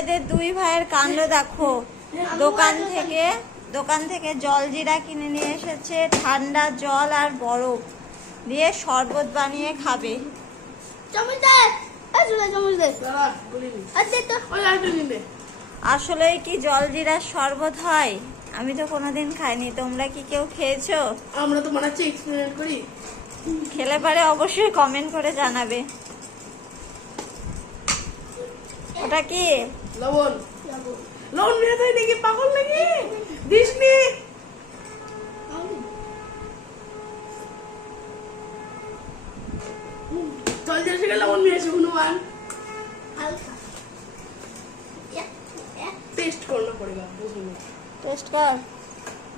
এদের দুই ভাইয়ের কাণ্ড দেখো। দোকান থেকে জলজিরা কিনে নিয়ে এসেছে, ঠান্ডা জল আর বরফ দিয়ে শরবত বানিয়ে খাবে। আসলেই কি জলজিরার শরবত হয়? আমি তো কোনোদিন খাইনি। তোমরা কি কেউ খেয়েছো? আমরা তো বানাচ্ছি, এক্সপেরিমেন্ট করি। খেলে পারে অবশ্যই কমেন্ট করে জানাবে। ওটা কি? লবণ। লবণ মেরে দেয় নাকি? পাগল নাকি? দিস নি। চল যাচ্ছে গেলে লবণ মেরেছে হনুমান। হালকা টেস্ট করনা পড়েगा। টেস্ট কর।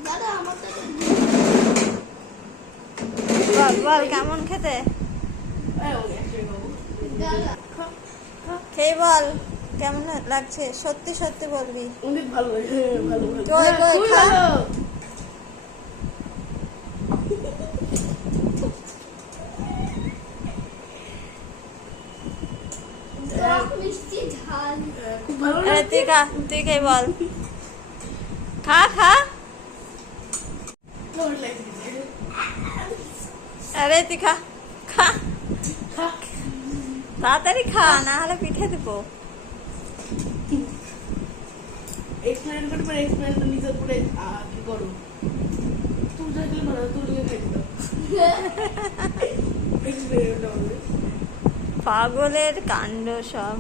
দাদা আমার তো বল কেমন খেতে? খেয়ে বল কেমন লাগছে। সত্যি সত্যি বলবি। অনেক ভালো লাগে। ভালো খা। খুব ভালো তুই খেয়ে বল। খা খা। আরে তুই খা খা তাড়াতাড়ি খা, না হলে পিঠে দেবো। এক্সপ্লেন করতে পারে, এক্সপ্লেন তো নিজের পুরো কি করো তুমি থাকলে ভালো, তুমি খাই দাও। এক্সপ্লেন পাগলের কাণ্ড সব।